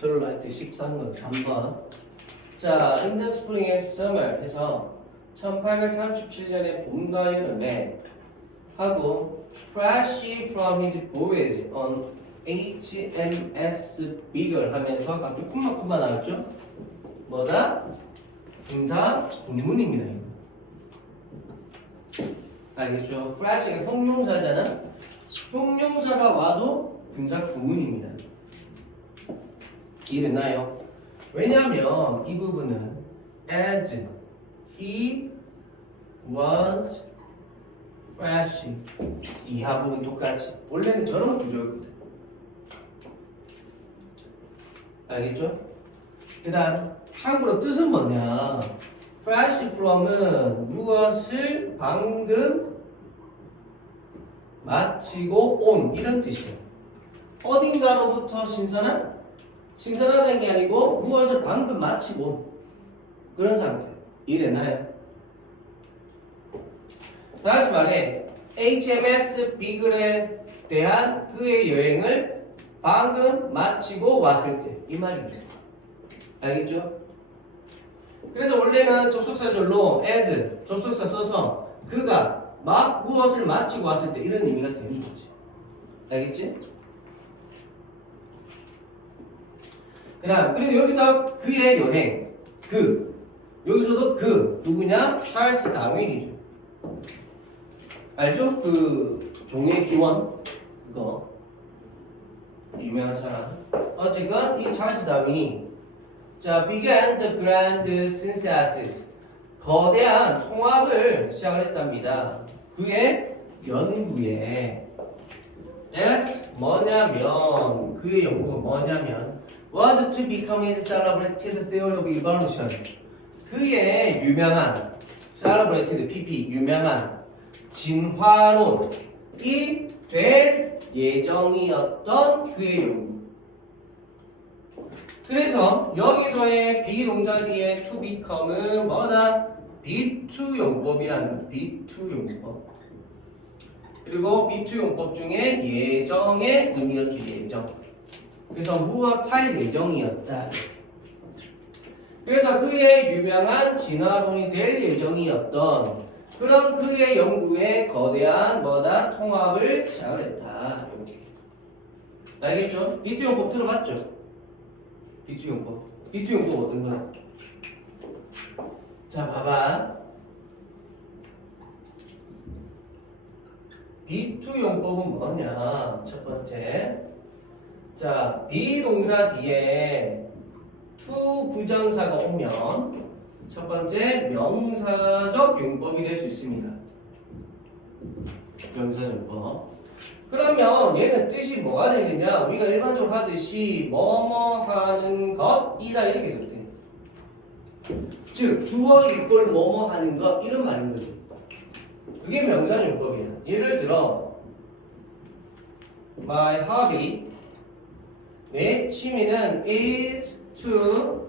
별로 할 때 13번 3번. 자, in the spring and summer 해서 1837년의 봄과 여름에 하고 fresh from his voyage on HMS Beagle 하면서 갑자기 콤마 나왔죠? 뭐다? 분사 구문입니다. 이거. 알겠죠? fresh가 형용사잖아? 형용사가 와도 분사 구문입니다. 이해됐나요? 왜냐하면 이 부분은 as he was fresh 이하 부분 똑같이 원래는 저런 구조였거든. 알겠죠? 그 다음 참고로 뜻은 뭐냐? fresh from은 무엇을 방금 마치고 온 이런 뜻이에요. 어딘가로부터 신선하다는 게 아니고 무엇을 방금 마치고 온 그런 상태. 이해됐나요? 다시 말해 HMS 비글에 대한 그의 여행을 방금 마치고 왔을 때 이 말입니다. 알겠죠? 그래서 원래는 접속사절로 as 접속사 써서 그가 막 무엇을 마치고 왔을 때 이런 의미가 되는 거지. 알겠지? 그 다음 그리고 여기서 그의 여행 여기서도 누구냐? 찰스 다윈이죠. 알죠? 그 종의 기원 그거 유명한 사람. 어쨌건 이 찰스 다윈이 자 began the grand synthesis 거대한 통합을 시작을 했답니다. 그의 연구에 that 뭐냐면 그의 연구가 뭐냐면 was to become his celebrated theory of evolution 그의 유명한 celebrated PP 유명한 진화론이 될 예정이었던 그의 연구. 그래서 여기서의 비동사 뒤에 to become은 뭐다? B2 용법이라는 B2 용법. 그리고 B2 용법 중에 예정의 의미였죠. 예정. 그래서 무엇할 예정이었다. 그래서 그의 유명한 진화론이 될 예정이었던 그런 그의 연구에 거대한 뭐다? 통합을 시작을 했다. 이렇게. 알겠죠? B2 용법 들어봤죠? B2 용법. B2 용법 어떤 거야? 자, 봐봐. B2 용법은 뭐냐? 첫 번째. 자, 비동사 뒤에 to 부정사가 오면 첫 번째 명사적 용법이 될 수 있습니다. 명사적 용법. 그러면 얘는 뜻이 뭐가 되느냐? 우리가 일반적으로 하듯이 뭐뭐 하는 것이다 이렇게 쓸 때. 즉 주어 이꼴 뭐뭐 하는 것 이런 말인 거지. 그게 명사적 용법이야. 예를 들어 My hobby 내 취미는 is to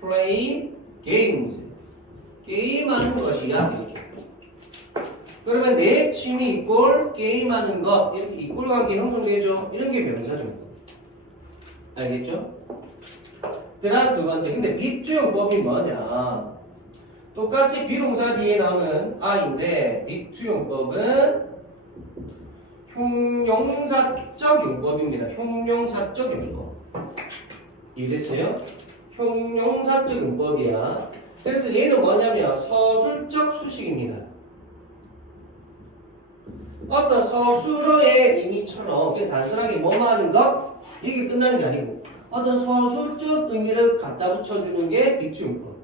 play games. 게임하는 것이야. 이렇게. 그러면 내 취미 이꼴 게임하는 것 이렇게 이꼴 관계 형성되죠. 이런 게 명사죠. 알겠죠? 그 다음 두 번째. 근데 비투용법이 뭐냐? 똑같이 비동사 뒤에 나오는 I인데 비투용법은 형용사적 용법입니다. 형용사적 용법. 이해됐어요? 형용사적 용법이야. 그래서 얘는 뭐냐면 서술적 수식입니다. 어떤 서술어의 의미처럼 그냥 단순하게 뭐뭐 하는 것 이게 끝나는 게 아니고 어떤 서술적 의미를 갖다 붙여주는 게 비투용법.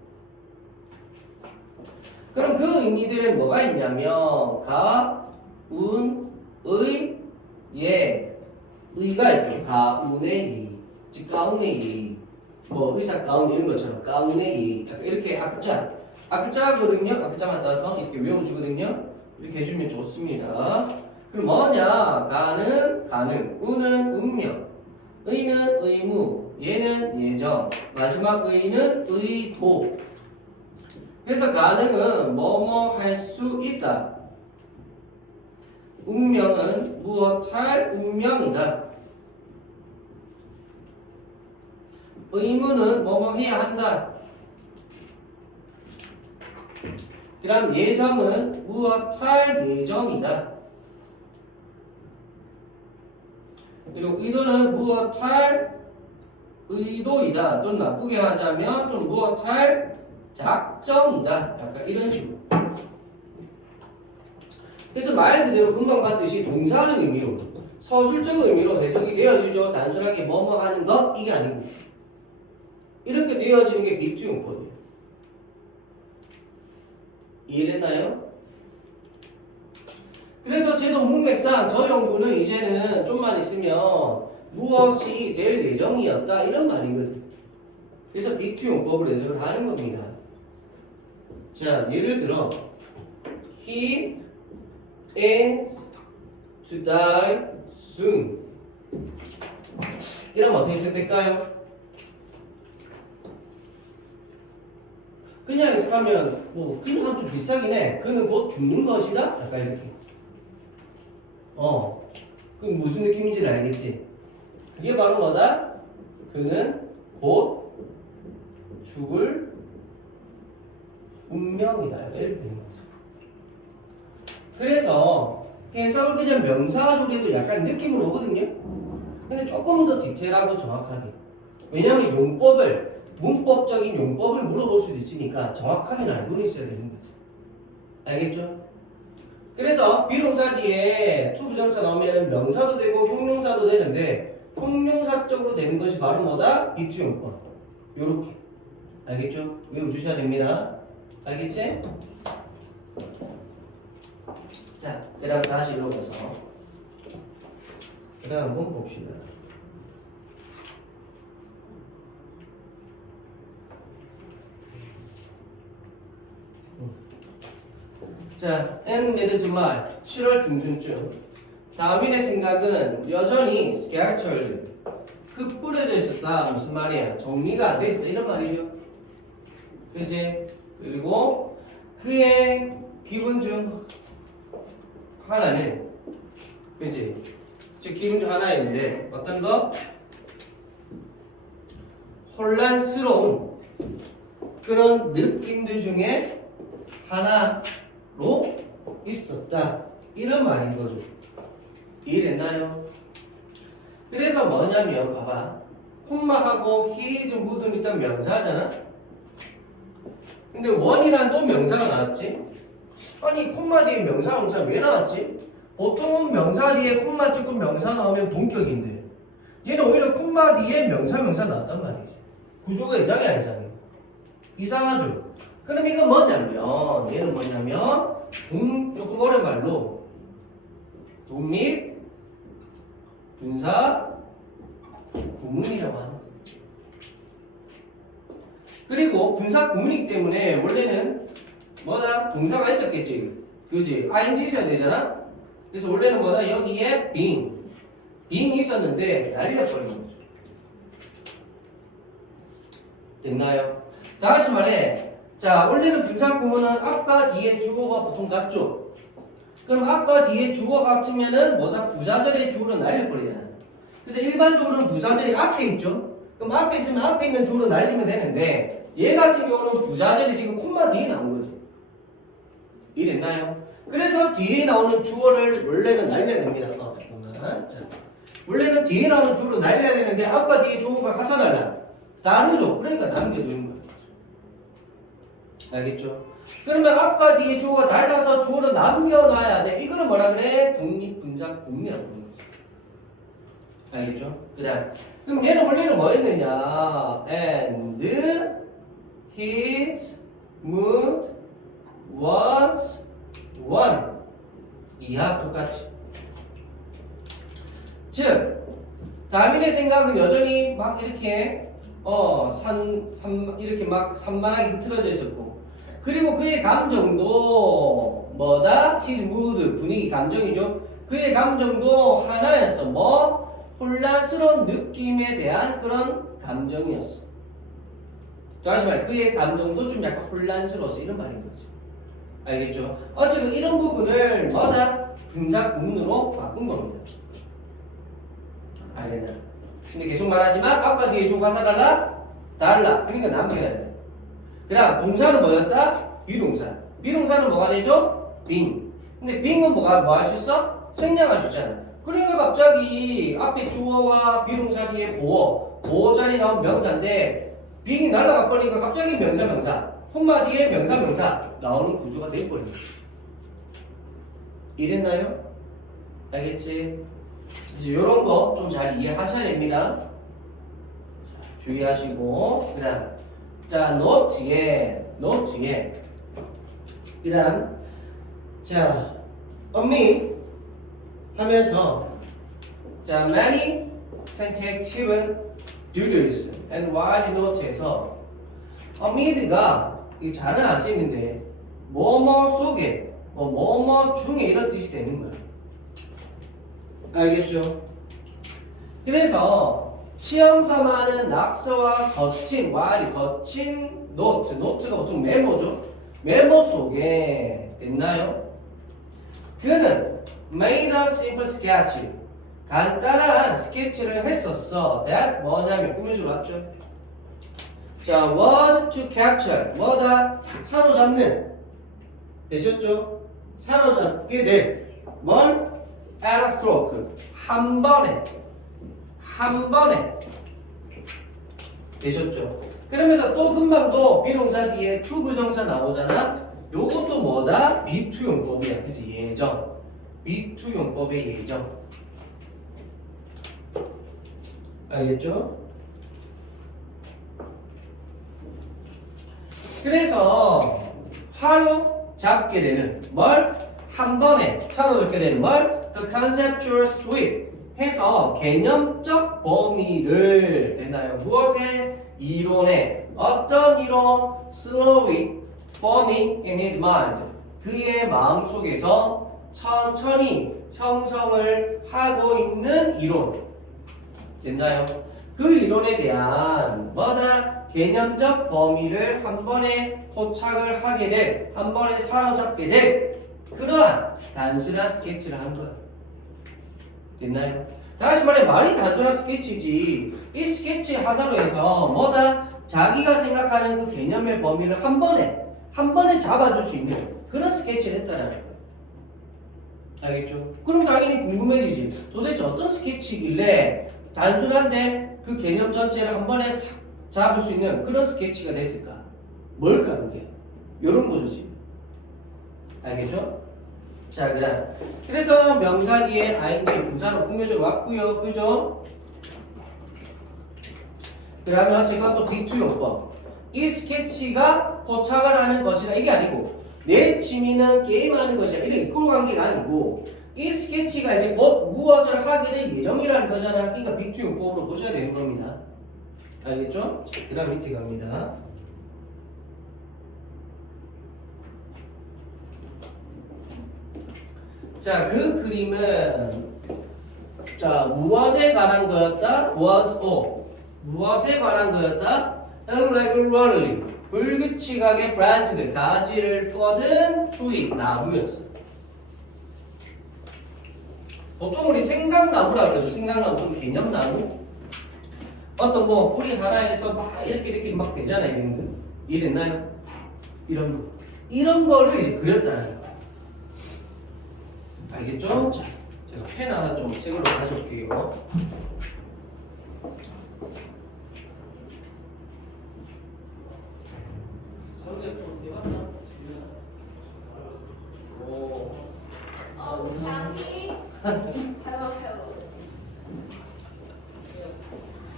그럼 그 의미들은 뭐가 있냐면 가, 운, 의, 예, 의가 있죠. 가운의 의, 즉 가운의 의, 뭐 의사 가운 이런 것처럼 가운의 의, 이렇게 악자거든요. 악자만 따서 이렇게 외워주거든요. 이렇게 해주면 좋습니다. 그럼 뭐냐? 가는, 운은 운명, 의는 의무, 얘는 예정, 마지막 의는 의도. 그래서 가능은 뭐뭐 할 수 있다. 운명은 무엇할 운명이다. 의무는 뭐뭐 해야 한다. 그럼 예정은 무엇할 예정이다. 그리고 의도는 무엇할 의도이다. 좀 나쁘게 하자면 좀 무엇할 작정이다. 약간 이런 식으로. 그래서 말 그대로 금방 봤듯이 동사적 의미로 서술적 의미로 해석이 되어지죠. 단순하게 뭐뭐 하는 것 이게 아니고 이렇게 되어지는 게 빅투용법이에요. 이해됐나요? 그래서 제도 문맥상 저 연구는 이제는 좀만 있으면 무엇이 될 예정이었다 이런 말이거든. 그래서 빅투용법을 해석을 하는 겁니다. 자, 예를 들어 He is to die soon. 이러면 어떻게 해석될까요? 그냥 해석하면 뭐 그냥 좀 비슷하긴 해. 그는 곧 죽는 것이다? 약간 이렇게. 그럼 무슨 느낌인지는 알겠지? 그게 바로 뭐다? 그는 곧 죽을 운명이다. 약간 이렇게 되는 거죠. 그래서 해석을 그냥 명사가 조리도 약간 느낌은 오거든요. 근데 조금 더 디테일하고 정확하게. 왜냐하면 용법을 문법적인 용법을 물어볼 수도 있으니까 정확하게 알고는 있어야 되는 거죠. 알겠죠? 그래서 비동사 뒤에 투부정사 나오면 명사도 되고 형용사도 되는데 형용사적으로 되는 것이 바로 뭐다? 비투용법. 요렇게. 알겠죠? 외워주셔야 됩니다. 알겠지? 자, 그 다음 다시 읽어서 그 다음 한번 봅시다. 자, N 매드즈 말 7월 중순쯤 다윈의 생각은 여전히 scattered 흩뿌려져 있었다. 무슨 말이야? 정리가 안 돼 있었다 이런 말이죠. 그지? 그리고 그의 기분 중 하나는 그지? 즉 기분 중 하나였는데 어떤 거? 혼란스러운 그런 느낌들 중에 하나로 있었다. 이런 말인 거죠. 이해됐나요? 그래서 뭐냐면 봐봐. 콤마하고 he 묻음 일단 명사잖아. 근데 원이란 또 명사가 나왔지. 아니 콤마 뒤에 명사 왜 나왔지? 보통은 명사 뒤에 콤마 찍고 명사 나오면 동격인데 얘는 오히려 콤마 뒤에 명사 나왔단 말이지. 구조가 이상해 안 이상해? 이상하죠? 그럼 이건 뭐냐면 얘는 뭐냐면 조금 어려운 말로 독립 분사 구문이라고 하는 거예요. 그리고 분사 구문이기 때문에 원래는 뭐다? 동사가 있었겠지. 그지? ing 있어야 되잖아? 그래서 원래는 뭐다? 여기에 being이 있었는데 날려버린 거죠. 됐나요? 다시 말해. 자, 원래는 분사 구문은 앞과 뒤에 주어가 보통 같죠? 그럼 앞과 뒤에 주어가 같으면은 뭐다? 부사절의 주어를 날려버리잖아. 그래서 일반적으로는 부사절이 앞에 있죠? 그럼 앞에 있으면 앞에 있는 주어를 날리면 되는데 얘 같은 경우는 부사절이 지금 콤마 뒤에 나온 거죠. 이해됐나요? 그래서 뒤에 나오는 주어를 원래는 날려야 됩니다. 잠깐만. 자, 원래는 뒤에 나오는 주어를 날려야 되는데 앞과 뒤에 주어가 같아 달라. 다르죠? 그러니까 남겨두는 거예요. 알겠죠? 그러면 앞과 뒤에 주어가 달라서 주어를 남겨놔야 돼. 이거는 뭐라 그래? 독립분사 구문이라고 부르는 거죠. 알겠죠? 그럼 얘는 원래는 뭐였느냐? And his mood was one. 이하 똑같이. 즉, 다윈의 생각은 여전히 막 이렇게 이렇게 막 산만하게 흐트러져 있었고, 그리고 그의 감정도 뭐다? His mood, 분위기, 감정이죠. 그의 감정도 하나였어. 뭐? 혼란스러운 느낌에 대한 그런 감정이었어. 다시 말해, 그의 감정도 좀 약간 혼란스러웠어. 이런 말인 거지. 알겠죠? 어쨌든 이런 부분을 뭐다? 분사 구문으로 바꾼 겁니다. 알겠나? 근데 계속 말하지만 앞과 뒤에 조가사 달라? 달라. 그러니까 남겨놔야 돼. 그 다음 동사는 뭐였다? 비동사. 비동사는 뭐가 되죠? being. 근데 being은 뭐 할 수 있어? 생략할 수 있잖아. 그러니까 갑자기 앞에 주어와 비동사 뒤에 보어 자리 나온 명사인데 being이 날아가 버리니까 갑자기 명사 한마디에 명사 나오는 구조가 돼버린 거지. 이랬나요? 알겠지? 이제 이런 거 좀 잘 이해하셔야 됩니다. 자, 주의하시고 그다음 자 노트에 그다음 자 amid 하면서 자 many tentative duties and wide note에서 amid가 이 잘은 안 쓰이는데 뭐뭐 속에 뭐뭐 중에 이런 뜻이 되는 거야. 알겠죠? 그래서 시험 삼아는 낙서와 거친 노트가 보통 메모죠. 메모 속에 됐나요? 그는 made a simple sketch 간단한 스케치를 했었어. that 뭐냐면 꾸며주러 왔죠. 자, was to capture 뭐다? 사로잡는 되셨죠? 사로잡게 될 뭘? at a stroke 한 번에 되셨죠? 그러면서 또 금방 또 비동사 뒤에 to 부정사 나오잖아. 요것도 뭐다? be2 용법이야. 그래서 예정 be2 용법의 예정. 알겠죠? 그래서 화로 잡게 되는 뭘? 한 번에 사로잡게 되는 뭘? The conceptual sweep 해서 개념적 범위를 됐나요? 무엇에? 이론에 어떤 이론? slowly forming in his mind 그의 마음속에서 천천히 형성을 하고 있는 이론 됐나요? 그 이론에 대한 뭐다? 개념적 범위를 한 번에 포착을 하게 될, 한 번에 사로잡게 될 그러한 단순한 스케치를 한 거야. 됐나요? 다시 말해 말이 단순한 스케치지 이 스케치 하나로 해서 뭐다? 자기가 생각하는 그 개념의 범위를 한 번에 잡아줄 수 있는 그런 스케치를 했다라는 거야. 알겠죠? 그럼 당연히 궁금해지지. 도대체 어떤 스케치길래 단순한데 그 개념 전체를 한 번에 싹 잡을 수 있는 그런 스케치가 됐을까? 뭘까 그게? 요런 거죠 지금. 알겠죠? 자, 그다음 그래서 명사 뒤에 ing 부사로 꾸며져 왔고요, 그죠? 그러면 제가 또 B2 용법. 이 스케치가 포착을 하는 것이라 이게 아니고 내 취미는 게임하는 것이야 이런 이끌어 관계가 아니고 이 스케치가 이제 곧 무엇을 하게 될 예정이라는 거잖아. 그러니까 B2 용법으로 보셔야 되는 겁니다. 알겠죠? 그 다음 밑에 갑니다. 자, 그 그림은 자 무엇에 관한 거였다? 무엇에 관한 거였다? irregularly 불규칙하게 branched 가지를 뻗은 tree 나무였어. 보통 우리 생강나무라 그러죠. 생강나무 좀 개념나무. 어떤 뭐 뿌리 하나에서 막 이렇게 막 되잖아요. 이런 거. 이해됐나요? 이런 거를 이제 그렸다는 거예요. 알겠죠? 자, 제가 펜 하나 좀 새 걸로 가져올게요.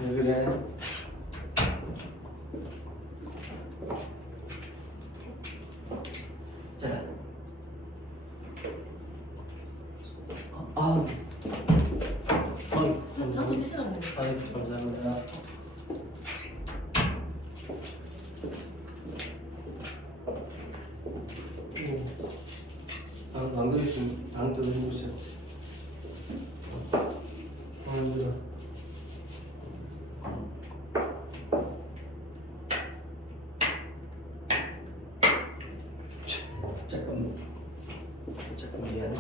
왜 그래? 자, 감사합니다. 방금 좀 당도 해보세요. 잠깐만 미안.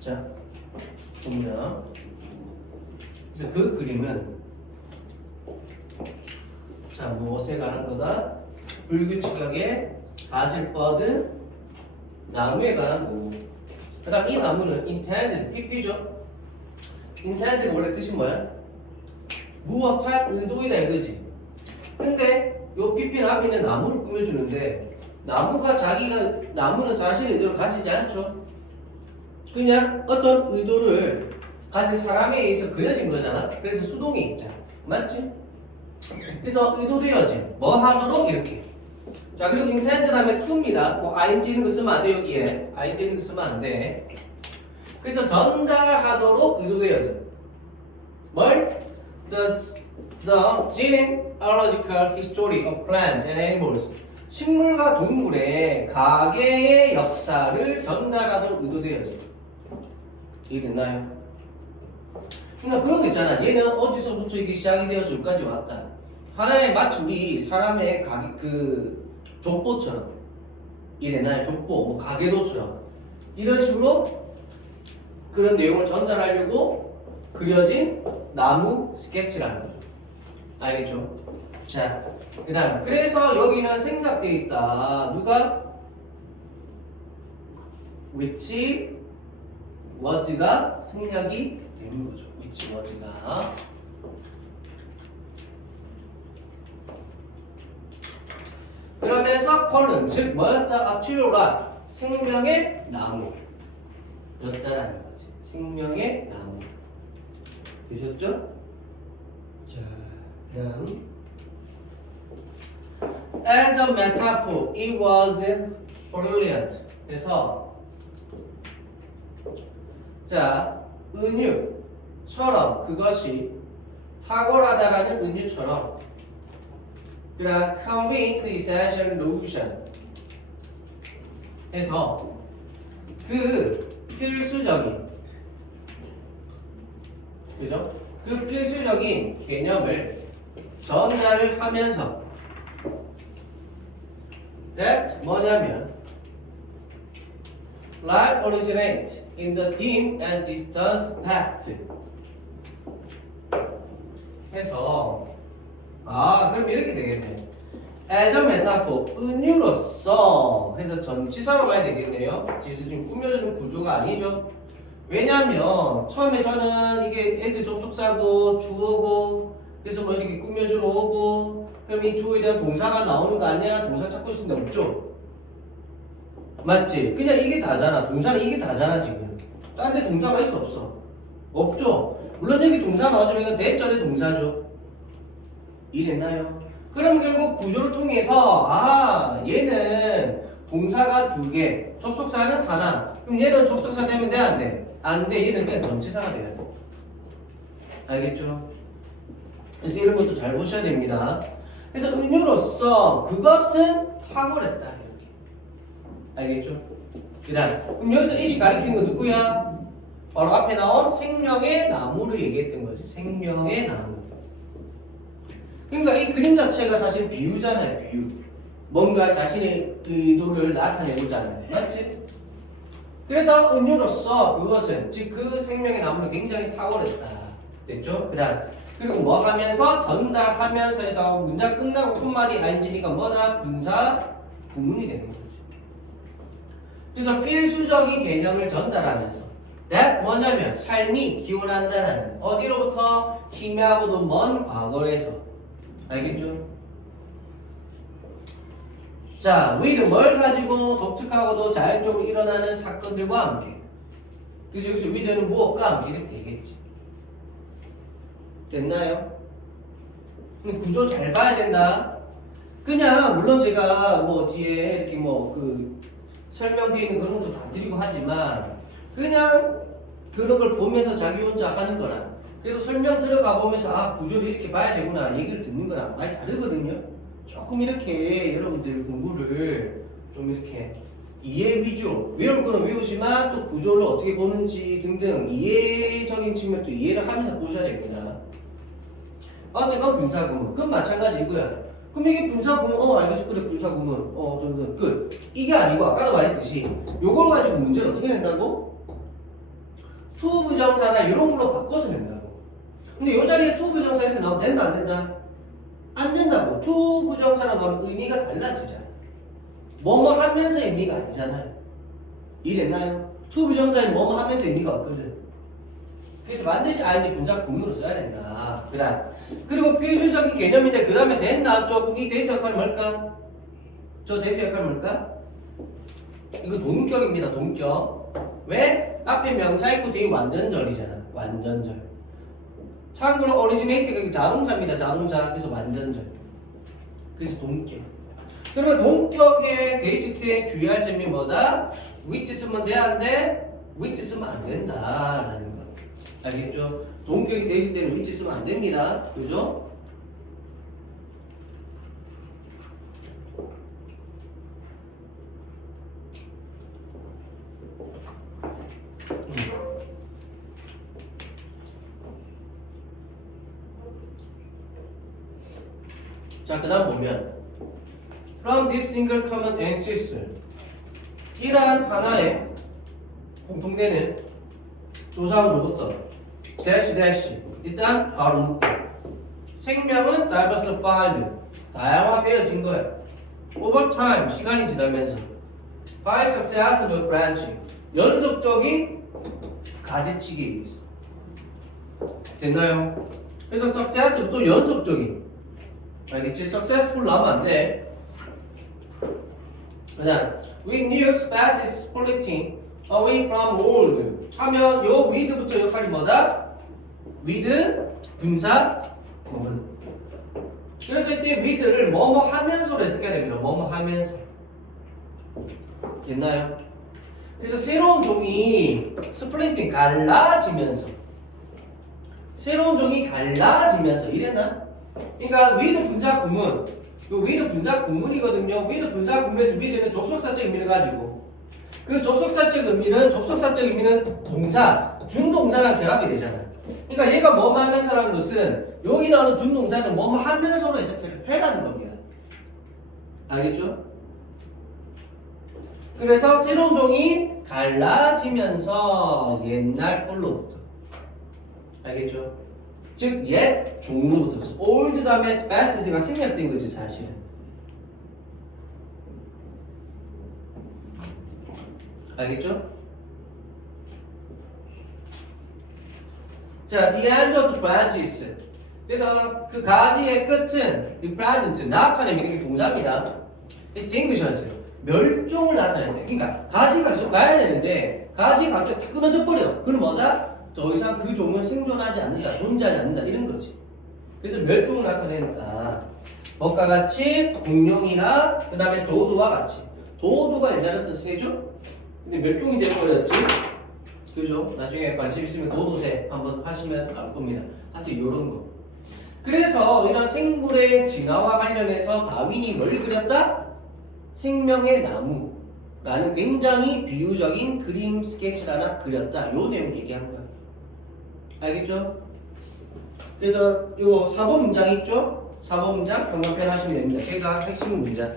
자, 보면 그래서 그 그림은 자 무엇에 관한 거다? 불규칙하게 가지를 뻗은 나무에 관한 거고 그 다음 이 나무는 intended, PP죠? intended가 원래 뜻이 뭐야? 무엇할 의도이다 이거지. 근데 요 PP는 앞에 있는 나무를 꾸며주는데 나무는 자신의 의도를 가지지 않죠. 그냥 어떤 의도를 가진 사람에 의해서 그려진 거잖아. 그래서 수동이 있잖아. 맞지? 그래서 의도되어진 뭐 하도록 이렇게. 자 그리고 intended 하면 to입니다. 뭐 ing 있는 거 쓰면 안 돼 여기에. ing 있는 거 쓰면 안 돼. 그래서 전달하도록 의도되어진 뭘? The genealogical history of plants and animals. 식물과 동물의 가계의 역사를 전달하도록 의도되어진. 이해됐나요? 그러니까 그런 거 있잖아. 얘는 어디서부터 이게 시작이 되어서 여기까지 왔다. 하나의 마치 우리 사람의 가게 그 족보처럼. 이해됐나요? 족보, 뭐 가계도처럼. 이런 식으로 그런 내용을 전달하려고 그려진 나무 스케치라는 거죠. 알겠죠? 자, 그 다음. 그래서 여기는 생략되어 있다. 누가? which was가 생략이 되는 거죠. which was가. 그러면서 컬은 즉 뭐였다? 필요가 생명의 나무였다라는 거지. 생명의 나무. 되셨죠? 자, 그다음 as a metaphor, it was brilliant. 그래서 자, 은유처럼 그것이 탁월하다라는 은유처럼 그다음 convey the essential notion 해서 그 필수적인 그죠? 그 필수적인 개념을 전달을 하면서 that 뭐냐면 life originates in the dim and distant past 해서 그럼 이렇게 되겠네. as a metaphor 은유로서 해서 전치사로 봐야 되겠네요. 그래서 지금 꾸며주는 구조가 아니죠. 왜냐면 처음에 저는 이게 as 접속사고 주어고 그래서 뭐 이렇게 꾸며주러 오고 그럼 이 주어에 대한 동사가 나오는 거 아니야? 동사 찾고 있는데 없죠? 맞지? 그냥 이게 다잖아. 동사는 이게 다잖아 지금. 딴 데 동사가 있어 없어? 없죠? 물론 여기 동사 나오지만 이건 대절의 동사죠. 이랬나요? 그럼 결국 구조를 통해서 얘는 동사가 2개, 접속사는 하나. 그럼 얘는 접속사 되면 돼? 안 돼? 안 돼. 얘는 그냥 전치사가 돼야 돼. 알겠죠? 그래서 이런 것도 잘 보셔야 됩니다. 그래서 은유로서 그것은 탁월했다. 이렇게. 알겠죠? 그럼 여기서 이시 가리키는 거 누구야? 바로 앞에 나온 생명의 나무를 얘기했던 거지. 생명의 나무. 그러니까 이 그림 자체가 사실 비유잖아요. 비유. 뭔가 자신의 의도를 나타내고잖아요. 맞지? 그래서 은유로서 그것은 즉 그 생명의 나무는 굉장히 탁월했다. 됐죠? 그리고 뭐 하면서 전달하면서 해서 문장 끝나고 첫마디 ing니까 뭐다? 분사 구문이 되는 거지. 그래서 필수적인 개념을 전달하면서 that 뭐냐면 삶이 기원한다는 어디로부터 희미하고도 먼 과거에서 알겠죠? 자, 위를 뭘 가지고 독특하고도 자연적으로 일어나는 사건들과 함께 그래서 여기서 위대는 무엇과 함께 이렇게 되겠지. 됐나요? 구조 잘 봐야 된다. 그냥 물론 제가 뭐 뒤에 이렇게 뭐 그 설명되어 있는 그런 것도 다 드리고 하지만 그냥 그런 걸 보면서 자기 혼자 하는 거라. 그래서 설명 들어가 보면서 아 구조를 이렇게 봐야 되구나 얘기를 듣는 거랑 많이 다르거든요. 조금 이렇게 여러분들 공부를 좀 이렇게 이해 위주로 외울 거는 외우지만 또 구조를 어떻게 보는지 등등 이해적인 측면도 이해를 하면서 보셔야 됩니다. 어쨌건 분사구문 그건 마찬가지고요. 그럼 이게 분사구문 알겠어 그래 분사구문 끝. 이게 아니고 아까도 말했듯이 요걸 가지고 문제를 어떻게 낸다고? 투 부정사나 이런 걸로 바꿔서 낸다고. 근데 요 자리에 투 부정사 이렇게 나오면 된다 안 된다? 안 된다고. 투 부정사로 나오면 의미가 달라지잖아. 뭐뭐 하면서 의미가 아니잖아요. 이랬나요? 투 부정사에는 뭐뭐 하면서 의미가 없거든. 그래서 반드시 이제 분사 구문으로 써야 된다. 그리고 필수적인 개념인데 그 다음에 된 나왔죠? 그럼 이 대수 역할은 뭘까? 저 대수 역할은 뭘까? 이거 동격입니다. 동격. 왜? 앞에 명사 있고 뒤에 완전절이잖아. 완전절. 참고로 originate가 자동사입니다. 자동사. 그래서 완전절. 그래서 동격. 그러면 동격의 대시트에 주의할 점이 뭐다? which 쓰면 돼야 하는데 which 쓰면 안 된다라는 거. 알겠죠? 동격이 대시 때는 which 쓰면 안 됩니다. 그죠? 자, 그 다음 보면 From this single common ancestor 이러한 하나의 공통되는 조상으로부터 dash 일단 바로 묻고 생명은 diversified 다양화되어진 거예요. Over time 시간이 지나면서 by successive branching 연속적인 가지치기에 의해서 됐나요? 그래서 successive 또 연속적인 알겠지? successful 나오면 안 돼. 그냥 with new species splitting away from old 하면 요 with부터 역할이 뭐다? with 분사 구문. 그래서 이때 with를 뭐뭐 하면서로 해석해야 됩니다. 뭐뭐 하면서. 됐나요? 그래서 새로운 종이 splitting 갈라지면서 새로운 종이 갈라지면서 이랬나? 그러니까 with 분사 구문 그 with 분사 구문이거든요. with 분사 구문에서 with는 접속사적 의미를 가지고 그 접속사적 의미는 동사, 준동사랑 결합이 되잖아요. 그러니까 얘가 뭐뭐 하면서라는 것은 여기 나오는 준동사는 뭐뭐 하면서로 해석해라는 겁니다. 알겠죠? 그래서 새로운 종이 갈라지면서 옛날 걸로부터 알겠죠? 즉 옛 종으로부터 old 다음에 species가 생략된 거지 사실은. 알겠죠? 자, the end of the branches. 그래서 그 가지의 끝은 represent 나타내면 이게 동사입니다. extinguishers 멸종을 나타낸다. 그러니까 가지가 계속 가야 되는데 가지가 갑자기 탁 끊어져 버려. 그럼 뭐다? 더 이상 그 종은 생존하지 않는다, 존재하지 않는다 이런 거지. 그래서 멸종을 나타내니까 것과 같이 공룡이나 그 다음에 도도와 같이 도도가 옛날에 어떤 새죠? 근데 멸종이 돼버렸지. 그죠? 나중에 관심 있으면 도도새 한번 하시면 알 겁니다. 하여튼 요런 거. 그래서 이런 생물의 진화와 관련해서 다윈이 뭘 그렸다? 생명의 나무라는 굉장히 비유적인 그림 스케치를 하나 그렸다. 요 내용 얘기한 거야. 알겠죠? 그래서 이거 4번 문장 있죠? 4번 문장 병렬편 하시면 됩니다. 걔가 핵심 문장.